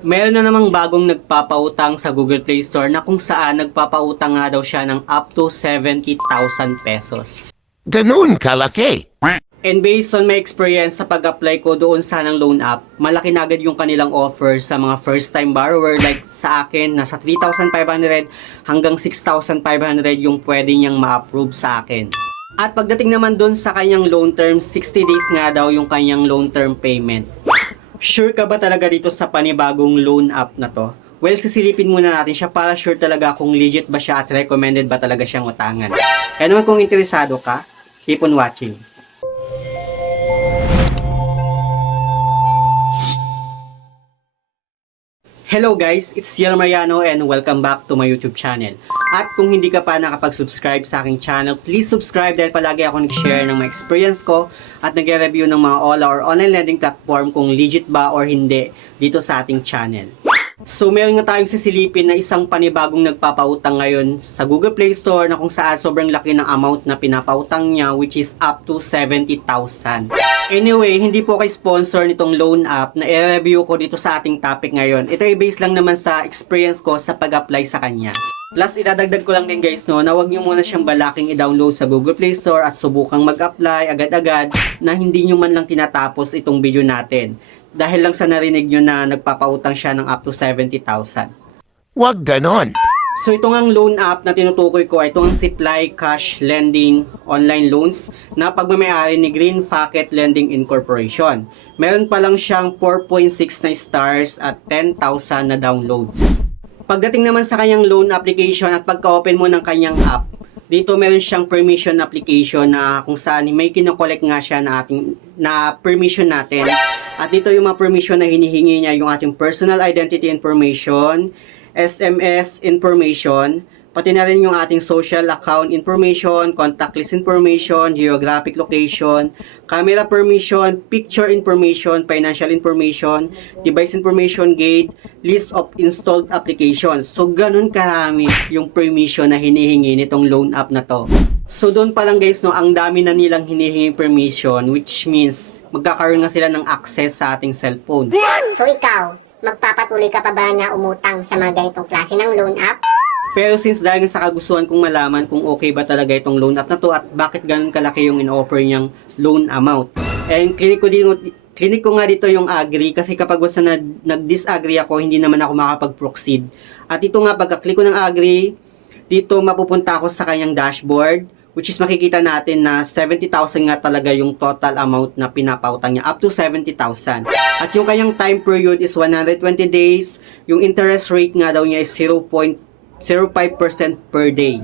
Meron na namang bagong nagpapautang sa Google Play Store na kung saan nagpapautang nga daw siya ng up to 70,000 pesos. Ganun kalaki. And based on my experience sa pag-apply ko doon sa ng loan app, malaki na agad yung kanilang offer sa mga first-time borrower like sa akin, nasa 3,500 hanggang 6,500 yung pwede niyang ma-approve sa akin. At pagdating naman doon sa kanyang loan term, 60 days nga daw yung kanyang loan term payment. Sure ka ba talaga dito sa panibagong loan app na to? Well, sisilipin muna natin siya para sure talaga kung legit ba siya at recommended ba talaga siyang utangan. Kaya naman kung interesado ka, keep on watching. Hello guys, it's Ciel Mariano and welcome back to my YouTube channel. At kung hindi ka pa nakapag-subscribe sa aking channel, please subscribe dahil palagi ako nag-share ng mga experience ko at nagre-review ng mga OLA or online lending platform kung legit ba or hindi dito sa ating channel. So meron nga tayong sisilipin na isang panibagong nagpapautang ngayon sa Google Play Store na kung saan sobrang laki ng amount na pinapautang niya which is up to 70,000. Anyway, hindi po kay sponsor nitong loan app na i-review ko dito sa ating topic ngayon. Ito ay based lang naman sa experience ko sa pag-apply sa kanya. Plus, idadagdag ko lang din guys no, na huwag nyo muna siyang balaking i-download sa Google Play Store at subukang mag-apply agad-agad na hindi nyo man lang tinatapos itong video natin. Dahil lang sa narinig nyo na nagpapautang siya ng up to 70,000. Wag ganon. So ito ang loan app na tinutukoy ko ay itong Supply Cash Lending Online Loans na pagmamayari ni Green Packet Lending Incorporation. Meron pa lang siyang 4.6 na stars at 10,000 na downloads. Pagdating naman sa kanyang loan application at pagka-open mo ng kanyang app, dito meron siyang permission application na kung saan may kinokollect nga siya na ating na permission natin. At dito yung mga permission na hinihingi niya yung ating personal identity information, SMS information, pati na rin yung ating social account information, contact list information, geographic location, camera permission, picture information, financial information, device information gate, list of installed applications. So, ganun karami yung permission na hinihingi nitong loan app na to. So, doon pa lang guys, no, ang dami na nilang hinihingi permission, which means magkakaroon nga sila ng access sa ating cellphone. So ikaw, magpapatuloy ka pa ba na umutang sa mga ganitong klase ng loan app? Pero since dahil sa kagustuhan kong malaman kung okay ba talaga itong loan app na to at bakit ganun kalaki yung in-offer niyang loan amount. And clinic ko, dito, clinic ko nga dito yung agree kasi kapag basta na, nag-disagree ako, hindi naman ako makapag-proceed. At ito nga, pagka-click ko ng agree, dito mapupunta ako sa kanyang dashboard which is makikita natin na 70,000 nga talaga yung total amount na pinapautang niya, up to 70,000. At yung kanyang time period is 120 days, yung interest rate nga daw niya is 0.05% per day.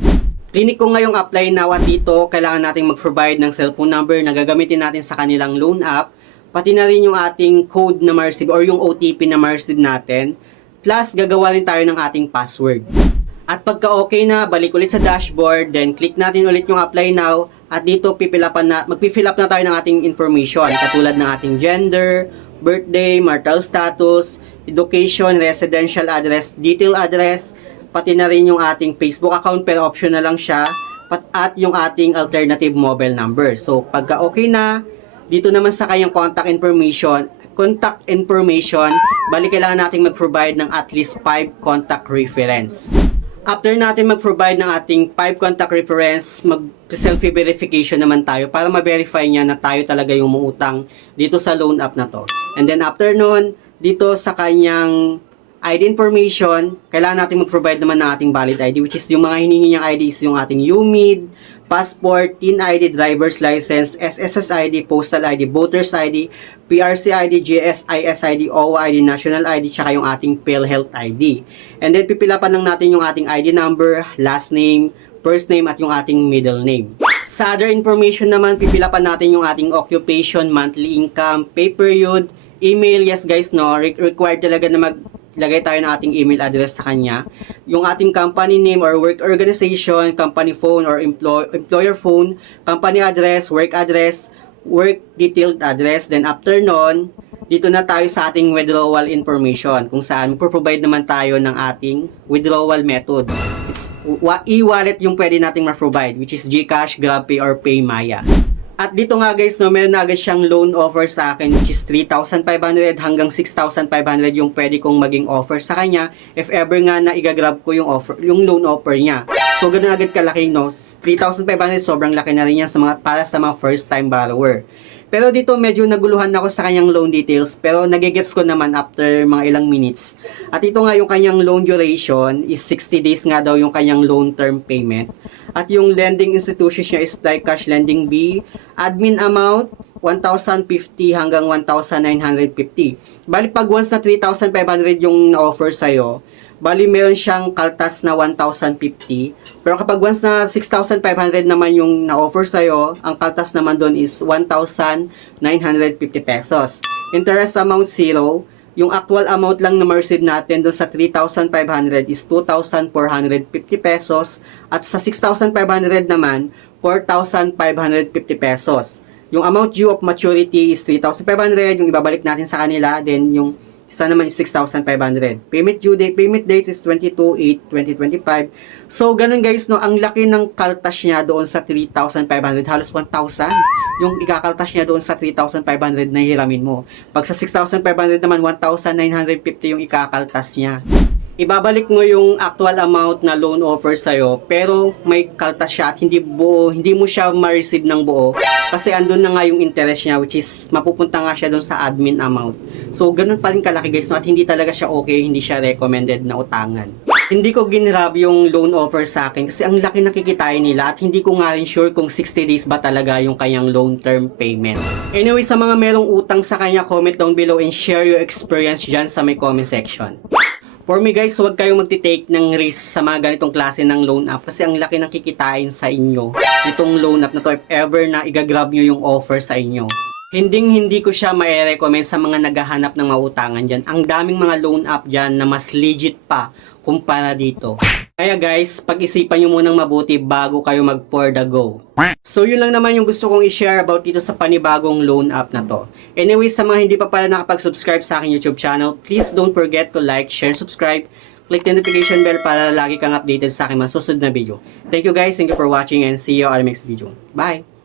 Clinic ko ngayong apply now dito, kailangan nating mag-provide ng cellphone number na gagamitin natin sa kanilang loan app, pati na rin yung ating code na ma-receive or yung OTP na ma-receive natin, plus gagawa rin tayo ng ating password. At pagka okay na, balik ulit sa dashboard, then click natin ulit yung apply now, at dito pipilapan na, magpi-fill up na tayo ng ating information, katulad ng ating gender, birthday, marital status, education, residential address, detail address, pati na rin yung ating Facebook account pero optional lang siya, at yung ating alternative mobile number. So pagka okay na, dito naman sa kanyang contact information, contact information, balik kailangan nating mag-provide ng at least 5 contact reference. After natin mag-provide ng ating 5 contact reference, mag-selfie verification naman tayo para ma-verify niya na tayo talaga yung muutang dito sa loan app na to. And then after nun, dito sa kanyang ID information, kailangan natin mag-provide naman ng ating valid ID which is yung mga hiningi niyang ID is yung ating UMID, passport, TIN ID, driver's license, SSS ID, postal ID, voter's ID, PRC ID, GSIS ID, OWA ID, national ID, tsaka yung ating PhilHealth ID. And then pipilapan lang natin yung ating ID number, last name, first name at yung ating middle name. Sa other information naman, pipilapan natin yung ating occupation, monthly income, pay period, email, yes guys, no, Re- required talaga na maglagay tayo ng ating email address sa kanya. Yung ating company name or work organization, company phone or employ- employer phone, company address, work address, work detailed address. Then after nun, dito na tayo sa ating withdrawal information kung saan provide naman tayo ng ating withdrawal method. It's wa- e-wallet yung pwede nating ma-provide which is GCash, GrabPay, or PayMaya. At dito nga guys, no, meron na agad siyang loan offer sa akin which is 3,500 hanggang 6,500 yung pwede kong maging offer sa kanya if ever nga na igagrab ko yung offer, yung loan offer niya. So ganun agad kalaki no. 3,500 sobrang laki na rin yan sa mga para sa mga first time borrower. Pero dito medyo naguluhan ako sa kanyang loan details pero nagigets ko naman after mga ilang minutes. At ito nga yung kanyang loan duration is 60 days nga daw yung kanyang loan term payment. At yung lending institution niya is like cash lending B. Admin amount 1,050 hanggang 1,950. Bali pag once na 3,500 yung na-offer sa'yo, bali meron siyang kaltas na 1,050. Pero kapag once na 6,500 naman yung na-offer sa'yo, ang kaltas naman doon is 1,950 pesos. Interest amount zero. Yung actual amount lang na ma-receive natin doon sa 3,500 is 2,450 pesos. At sa 6,500 naman, 4,550 pesos. Yung amount due of maturity is 3,500. Yung ibabalik natin sa kanila. Then yung isa naman is 6,500. Payment due date, payment dates is 22/8/2025. So, ganun guys, no, ang laki ng kaltas niya doon sa 3,500, halos 1,000. Yung ikakaltas niya doon sa 3,500 na hiramin mo. Pag sa 6,500 naman, 1,950 yung ikakaltas niya. Ibabalik mo yung actual amount na loan offer sa'yo, pero may kaltas siya at hindi buo, hindi mo siya ma-receive ng buo kasi andun na nga yung interest niya which is mapupunta nga siya doon sa admin amount. So, ganun pa rin kalaki guys, no? at hindi talaga siya okay, hindi siya recommended na utangan. Hindi ko ginrab yung loan offer sa akin kasi ang laki nakikitain nila at hindi ko nga rin sure kung 60 days ba talaga yung kanyang loan term payment. Anyway, sa mga merong utang sa kanya, comment down below and share your experience dyan sa may comment section. For me guys, huwag kayong magti-take ng risk sa mga ganitong klase ng loan app kasi ang laki ng kikitain sa inyo itong loan app na to if ever na igagrab nyo yung offer sa inyo. Hinding hindi ko siya ma-recommend sa mga naghahanap ng mautangan dyan. Ang daming mga loan app dyan na mas legit pa kumpara dito. Kaya guys, pag-isipan nyo munang mabuti bago kayo mag for the go. So yun lang naman yung gusto kong i-share about dito sa panibagong loan app na to. Anyway, sa mga hindi pa pala nakapag-subscribe sa aking YouTube channel, please don't forget to like, share, subscribe, click the notification bell para lagi kang updated sa aking mga susunod na video. Thank you guys, thank you for watching and see you on the next video. Bye!